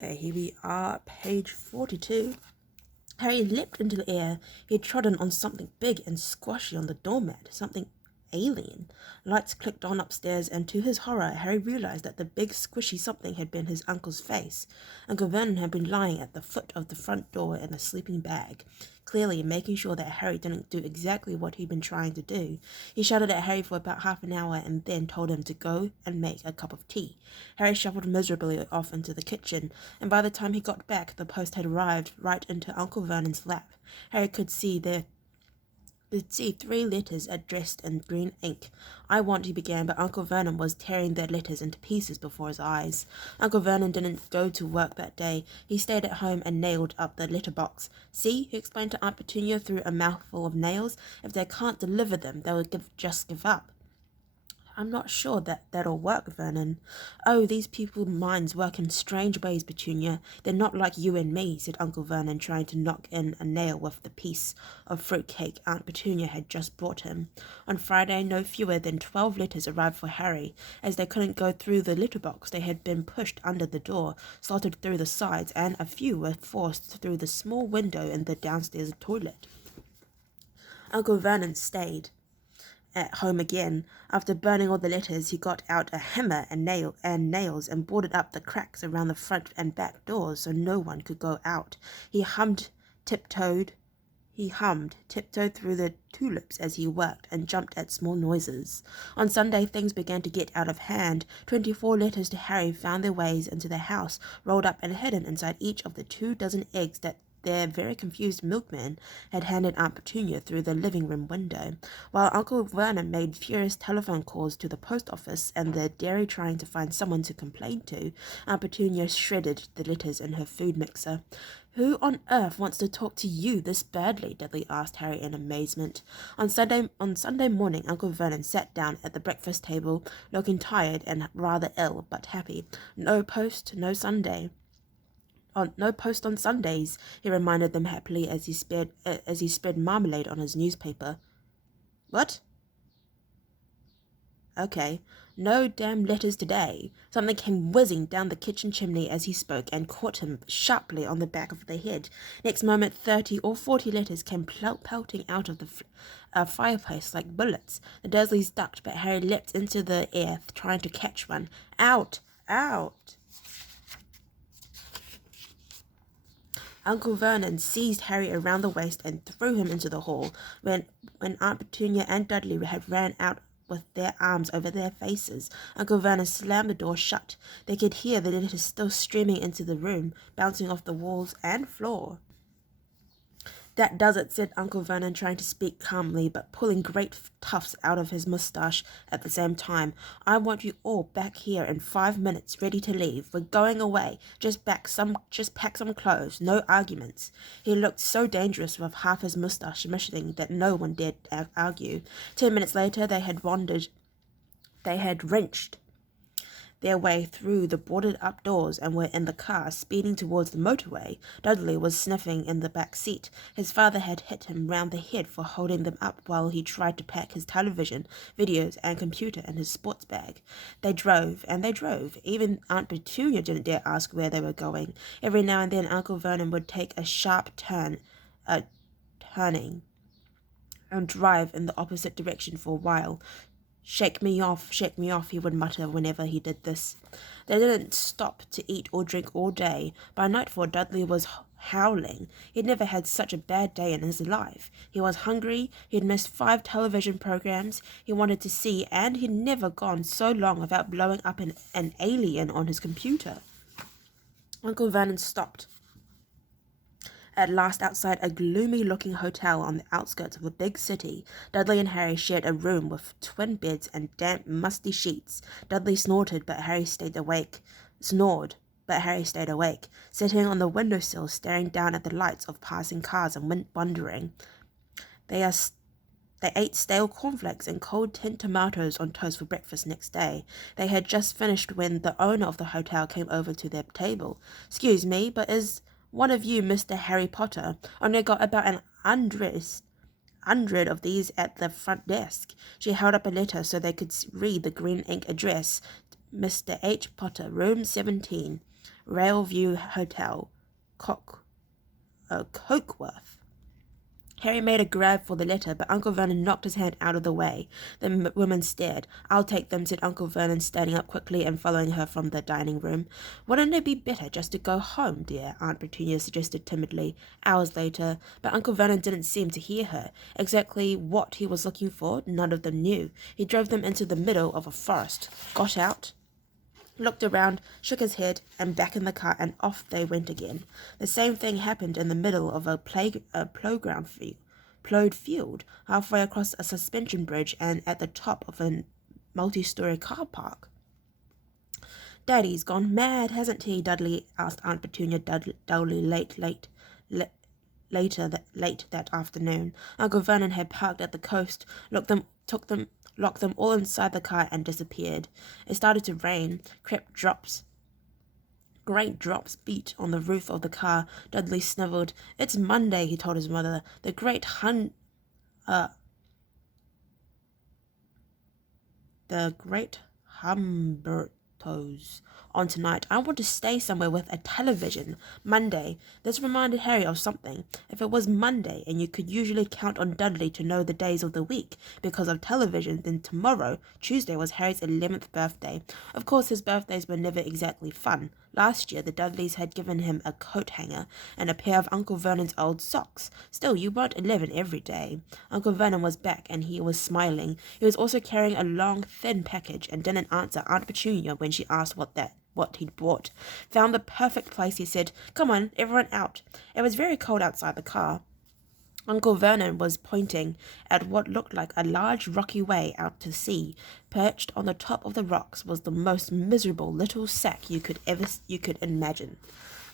Okay, here we are, page 42. Harry leapt into the air. He had trodden on something big and squashy on the doormat, something alien. Lights clicked on upstairs, and to his horror, Harry realized that the big squishy something had been his uncle's face. Uncle Vernon had been lying at the foot of the front door in a sleeping bag, clearly making sure that Harry didn't do exactly what he'd been trying to do. He shouted at Harry for about half an hour and then told him to go and make a cup of tea. Harry shuffled miserably off into the kitchen, and by the time he got back, the post had arrived right into Uncle Vernon's lap. Harry could see 3 letters addressed in green ink. "I want," he began, but Uncle Vernon was tearing the letters into pieces before his eyes. Uncle Vernon didn't go to work that day. He stayed at home and nailed up the letterbox. "See," he explained to Aunt Petunia through a mouthful of nails, "if they can't deliver them, they'll just give up." "I'm not sure that'll work, Vernon." "Oh, these people's minds work in strange ways, Petunia. They're not like you and me," said Uncle Vernon, trying to knock in a nail with the piece of fruit cake Aunt Petunia had just brought him. On Friday, no fewer than 12 letters arrived for Harry. As they couldn't go through the letterbox, they had been pushed under the door, slotted through the sides, and a few were forced through the small window in the downstairs toilet. Uncle Vernon stayed at home again. After burning all the letters, he got out a hammer and nails and boarded up the cracks around the front and back doors so no one could go out. He tiptoed through the tulips as he worked and jumped at small noises. On Sunday, things began to get out of hand. 24 letters to Harry found their ways into the house, rolled up and hidden inside each of the 24 eggs that their very confused milkman had handed Aunt Petunia through the living-room window. While Uncle Vernon made furious telephone calls to the post office and the dairy trying to find someone to complain to, Aunt Petunia shredded the letters in her food mixer. "Who on earth wants to talk to you this badly?" Dudley asked Harry in amazement. On Sunday morning, Uncle Vernon sat down at the breakfast table, looking tired and rather ill, but happy. No post, no Sunday. No post on Sundays," he reminded them happily as he spread marmalade on his newspaper. "What? Okay. No damn letters today." Something came whizzing down the kitchen chimney as he spoke and caught him sharply on the back of the head. Next moment, 30 or 40 letters came pelting out of the fireplace like bullets. The Dursleys ducked, but Harry leapt into the air, trying to catch one. "Out! Out!" Uncle Vernon seized Harry around the waist and threw him into the hall. When Aunt Petunia and Dudley had ran out with their arms over their faces, Uncle Vernon slammed the door shut. They could hear the letters still streaming into the room, bouncing off the walls and floor. "That does it," said Uncle Vernon, trying to speak calmly, but pulling great tufts out of his moustache at the same time. "I want you all back here in 5 minutes, ready to leave. We're going away. Just pack some clothes. No arguments." He looked so dangerous with half his moustache missing that no one dared argue. 10 minutes later, they had wrenched their way through the boarded-up doors and were in the car, speeding towards the motorway. Dudley was sniffing in the back seat. His father had hit him round the head for holding them up while he tried to pack his television, videos, and computer in his sports bag. They drove, and they drove. Even Aunt Petunia didn't dare ask where they were going. Every now and then Uncle Vernon would take a sharp turning, and drive in the opposite direction for a while. Shake me off," he would mutter whenever he did this. They didn't stop to eat or drink all day. By nightfall, Dudley was howling. He'd never had such a bad day in his life. He was hungry, he'd missed 5 television programs he wanted to see, and he'd never gone so long without blowing up an alien on his computer. Uncle Vernon stopped at last outside a gloomy-looking hotel on the outskirts of a big city. Dudley and Harry shared a room with twin beds and damp, musty sheets. Dudley snored, but Harry stayed awake, sitting on the windowsill, staring down at the lights of passing cars and wondering. They ate stale cornflakes and cold tinned tomatoes on toast for breakfast next day. They had just finished when the owner of the hotel came over to their table. "Excuse me, but is one of you Mr. Harry Potter? Only got about an 100 of these at the front desk." She held up a letter so they could read the green ink address. "Mr. H. Potter, room 17. Railview Hotel, Cokeworth. Harry made a grab for the letter, but Uncle Vernon knocked his hand out of the way. The woman stared. "I'll take them," said Uncle Vernon, standing up quickly and following her from the dining room. "Wouldn't it be better just to go home, dear?" Aunt Petunia suggested timidly, hours later, but Uncle Vernon didn't seem to hear her. Exactly what he was looking for, none of them knew. He drove them into the middle of a forest, got out, looked around, shook his head, and back in the car, and off they went again. The same thing happened in the middle of a plowed field, halfway across a suspension bridge, and at the top of a multi-story car park. "Daddy's gone mad, hasn't he?" Dudley asked Aunt Petunia dully late that afternoon. Uncle Vernon had parked at the coast, locked them all inside the car, and disappeared. It started to rain. Great drops beat on the roof of the car. Dudley sniveled. "It's Monday," he told his mother. The great Humbertos on tonight. I want to stay somewhere with a television. Monday. This reminded Harry of something. If it was Monday, and you could usually count on Dudley to know the days of the week because of television, then tomorrow, Tuesday, was Harry's 11th birthday. Of course, his birthdays were never exactly fun. Last year, the Dudleys had given him a coat hanger and a pair of Uncle Vernon's old socks. Still, you weren't 11 every day. Uncle Vernon was back, and he was smiling. He was also carrying a long, thin package, and didn't answer Aunt Petunia when she asked what he'd brought. "Found the perfect place," he said. "Come on, everyone out." It was very cold outside the car. Uncle Vernon was pointing at what looked like a large rocky way out to sea. Perched on the top of the rocks was the most miserable little sack you could imagine.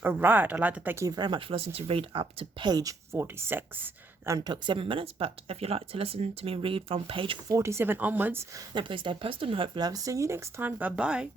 Alright, I'd like to thank you very much for listening to read up to page 46. It took 7 minutes, but if you'd like to listen to me read from page 47 onwards, then please stay posted, and hopefully I'll see you next time. Bye bye.